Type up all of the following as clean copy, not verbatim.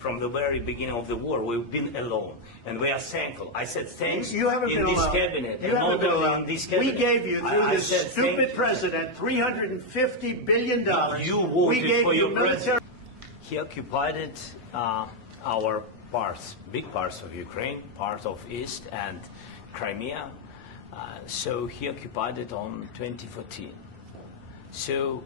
from the very beginning of the war. We've been alone, and we are thankful. I said thanks You haven't in been this alone. cabinet. You haven't been alone. In this cabinet. We gave you, through I this said stupid president, $350 billion. You voted we gave for you your military. president. He occupied our parts, big parts of Ukraine, part of East and Crimea. So he occupied it on 2014. So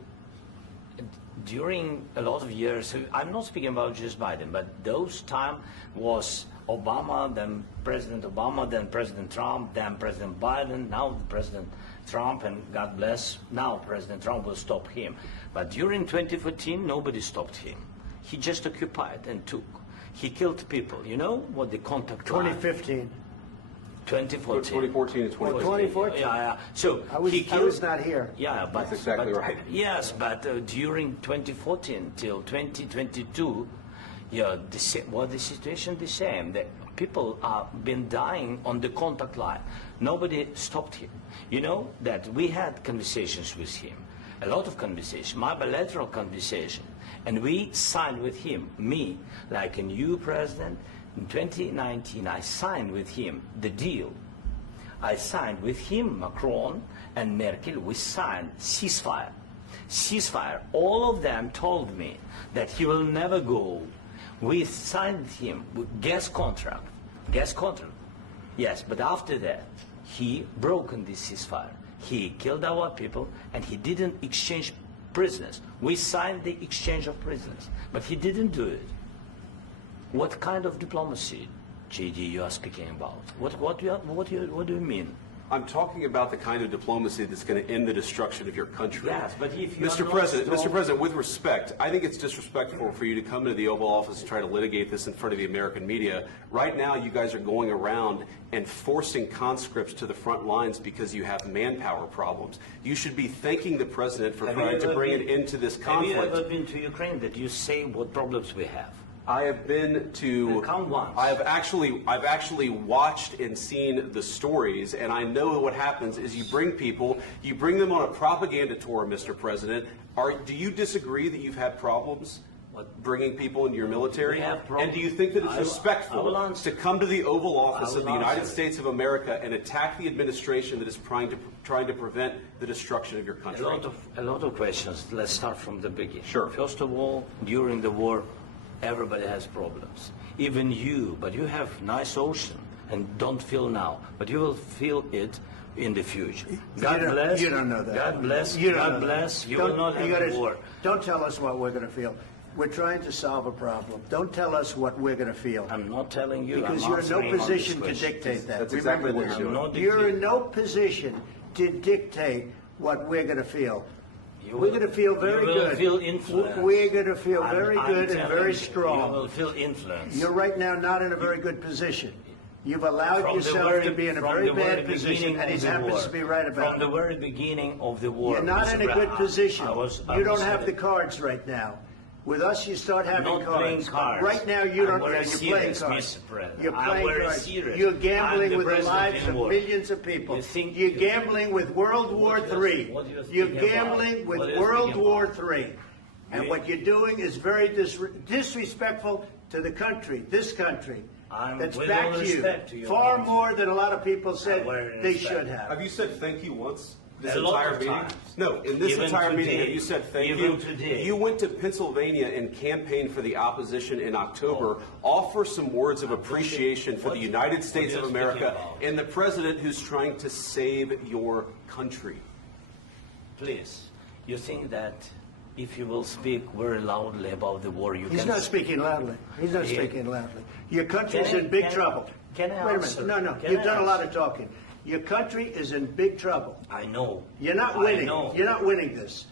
during a lot of years, so I'm not speaking about just Biden, but those time was Obama, then President Obama, then President Trump, then President Biden, now President Trump, and God bless, now President Trump will stop him. But during 2014, nobody stopped him. He just occupied and took. He killed people. You know what the contact 2015. 2014. 2014 and 2014. Yeah. So I was not here. Yeah, but that's exactly right. Yes, but during 2014 till 2022, yeah, the situation the same. The people have been dying on the contact line. Nobody stopped him. You know that we had conversations with him, a lot of conversation, my bilateral conversation, and we signed with him, me, like a new president. In 2019, I signed with him the deal. I signed with him, Macron and Merkel, we signed ceasefire. Ceasefire. All of them told me that he will never go. We signed with him with gas contract. Gas contract. Yes, but after that, he broken this ceasefire. He killed our people and he didn't exchange prisoners. We signed the exchange of prisoners, but he didn't do it. What kind of diplomacy, JD, you are speaking about? What do you mean? I'm talking about the kind of diplomacy that's going to end the destruction of your country. Yes, but if you Mr. President, with respect, I think it's disrespectful for you to come into the Oval Office and try to litigate this in front of the American media. Right now, you guys are going around and forcing conscripts to the front lines because you have manpower problems. You should be thanking the President for trying to bring an end to this conflict. Have you ever been to Ukraine that you say what problems we have? I have been to. Count once. I've actually watched and seen the stories, and I know what happens is you bring them on a propaganda tour, Mr. President. Do you disagree that you've had problems bringing people into your military? And do you think that it's respectful to come to the Oval Office of the United States of America and attack the administration that is trying to prevent the destruction of your country? A lot of questions. Let's start from the beginning. Sure. First of all, during the war, everybody has problems, even you, but you have nice ocean and don't feel now, but you will feel it in the future. God bless. You don't know that. God bless. You God bless. You will not have war. Don't tell us what we're going to feel. We're trying to solve a problem. Don't tell us what we're going to feel. I'm not telling you. Because you're in no position to dictate that. That's exactly what Remember you're this. doing. You're in no position to dictate what we're going to feel. We're going to feel very good. You will feel influence. We're going to feel very good and very strong. You will feel influence. You're right now not in a very good position. You've allowed yourself to be in a very bad position, and he happens to be right about it. From the very beginning of the war. You're not in a good position. You don't have the cards. cards right now. With us, you start having not cards. Playing cards. Right now, you don't. You're playing cards. You're playing cards. Serious. You're gambling with the lives of millions of people. You're gambling with World War III. You're gambling with World War III. And what you're doing is very disrespectful to the country, this country. That's back to you. Far more than a lot of people said they should have. Have you said thank you once? This A lot entire of meeting? times. No, in this Even entire meeting, today. have you said thank Even you? today. You went to Pennsylvania and campaigned for the opposition in October. Offer some words of appreciation for the United States of America and the president who's trying to save your country. Please, you think that if you will speak very loudly about the war, you He's can... not speaking loudly. He's not speaking loudly. Your country's in big trouble. Can I Wait a answer? minute. No. You've done a lot of talking. Your country is in big trouble. I know. You're not winning. You're not winning this.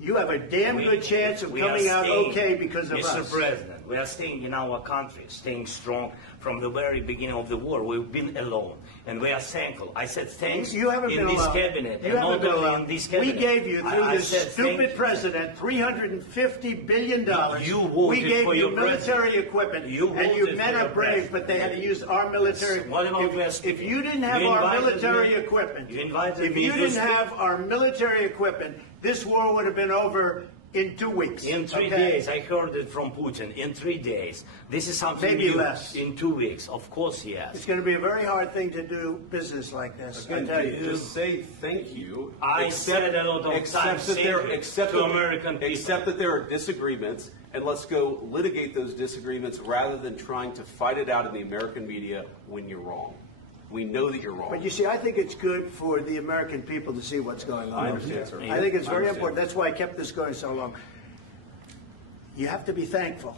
You have a damn good chance of coming out okay because of us. Mr. President, we are staying in our country, staying strong from the very beginning of the war. We've been alone, and we are thankful. I said thanks you haven't in been this alone. cabinet. You haven't been alone. In this cabinet. We gave you, through I this said stupid president, $350 billion. You voted we gave for you your military president. equipment, You and your voted men for are your brave, president. but they had to use our military. What about If you didn't have our military equipment, if you didn't have our military equipment, this war would have been over in 2 weeks. In 3 days, I heard it from Putin. In 3 days, this is something Maybe new. less. In 2 weeks, of course, yes. It's going to be a very hard thing to do business like this. I tell you. Just say thank you. I said a lot of times to American people. Accept that there are disagreements, and let's go litigate those disagreements rather than trying to fight it out in the American media when you're wrong. We know that you're wrong. But you see, I think it's good for the American people to see what's going on. I understand, sir. I think it's very important. That's why I kept this going so long. You have to be thankful.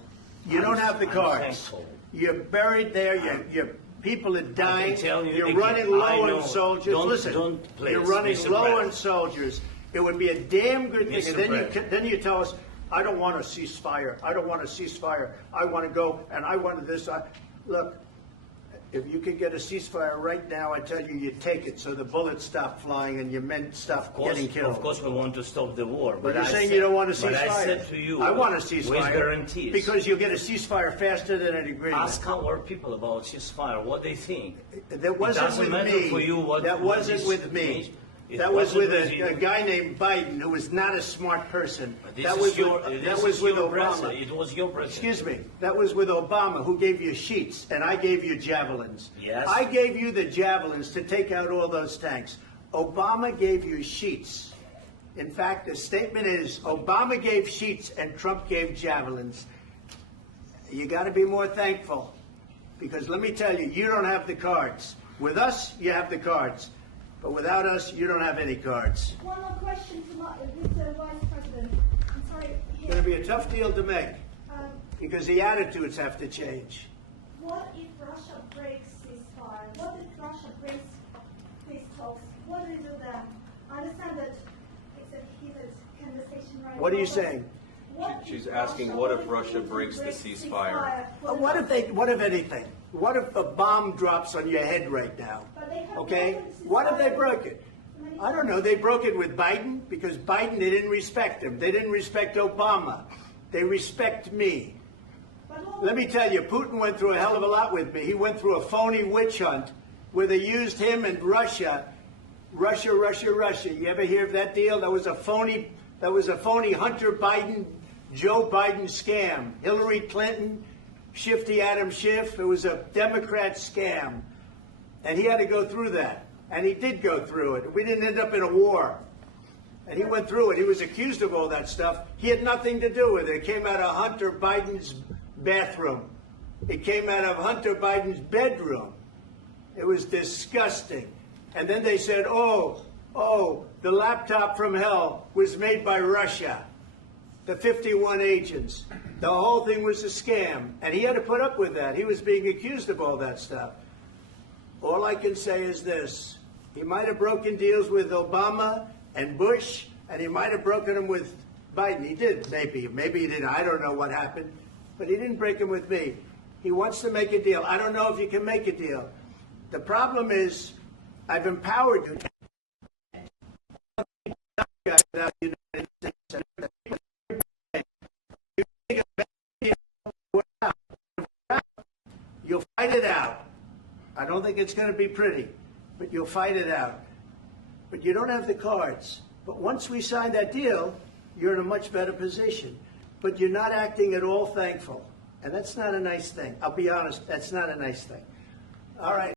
You don't have the cards. You're buried there. Your people are dying. You're running low on soldiers. Listen, you're running low on soldiers. It would be a damn good thing. And then you tell us, I don't want a ceasefire. I don't want a ceasefire. I want to go and I want this. Look. If you could get a ceasefire right now, I tell you, you'd take it so the bullets stop flying and your men stop getting killed. Of course, we want to stop the war. But you're saying you don't want a ceasefire. But I said to you, I want a ceasefire. With guarantees. Because you'll get a ceasefire faster than an agreement. Ask our people about ceasefire, what they think. That wasn't with me. For you that wasn't with me. That was with a guy named Biden who was not a smart person. That was with Obama. It was your president. Excuse me. That was with Obama, who gave you sheets, and I gave you javelins. Yes. I gave you the javelins to take out all those tanks. Obama gave you sheets. In fact, the statement is Obama gave sheets and Trump gave javelins. You got to be more thankful, because let me tell you, you don't have the cards. With us, you have the cards. But without us, you don't have any cards. One more question to Mr. Vice President. I'm sorry. It's going to be a tough deal to make because the attitudes have to change. What if Russia breaks ceasefire? What if Russia breaks peace talks? What do we do then? I understand that it's a heated conversation right now. What are you saying? She's asking, what if Russia breaks the ceasefire? What if anything? What if a bomb drops on your head right now? Okay? What if they broke it? I don't know. They broke it with Biden because Biden, they didn't respect him. They didn't respect Obama. They respect me. Let me tell you, Putin went through a hell of a lot with me. He went through a phony witch hunt where they used him and Russia. Russia. You ever hear of that deal? That was a phony Hunter Biden, Joe Biden scam. Hillary Clinton, Shifty Adam Schiff. It was a Democrat scam. And he had to go through that. And he did go through it. We didn't end up in a war. And he went through it. He was accused of all that stuff. He had nothing to do with it. It came out of Hunter Biden's bathroom. It came out of Hunter Biden's bedroom. It was disgusting. And then they said, oh, the laptop from hell was made by Russia. The 51 agents. The whole thing was a scam. And he had to put up with that. He was being accused of all that stuff. All I can say is this. He might have broken deals with Obama and Bush, and he might have broken them with Biden. He did, maybe. Maybe he didn't. I don't know what happened. But he didn't break them with me. He wants to make a deal. I don't know if you can make a deal. The problem is I've empowered you. You'll fight it out. I don't think it's going to be pretty, but you'll fight it out. But you don't have the cards. But once we sign that deal, you're in a much better position. But you're not acting at all thankful. And that's not a nice thing. I'll be honest, that's not a nice thing. All right.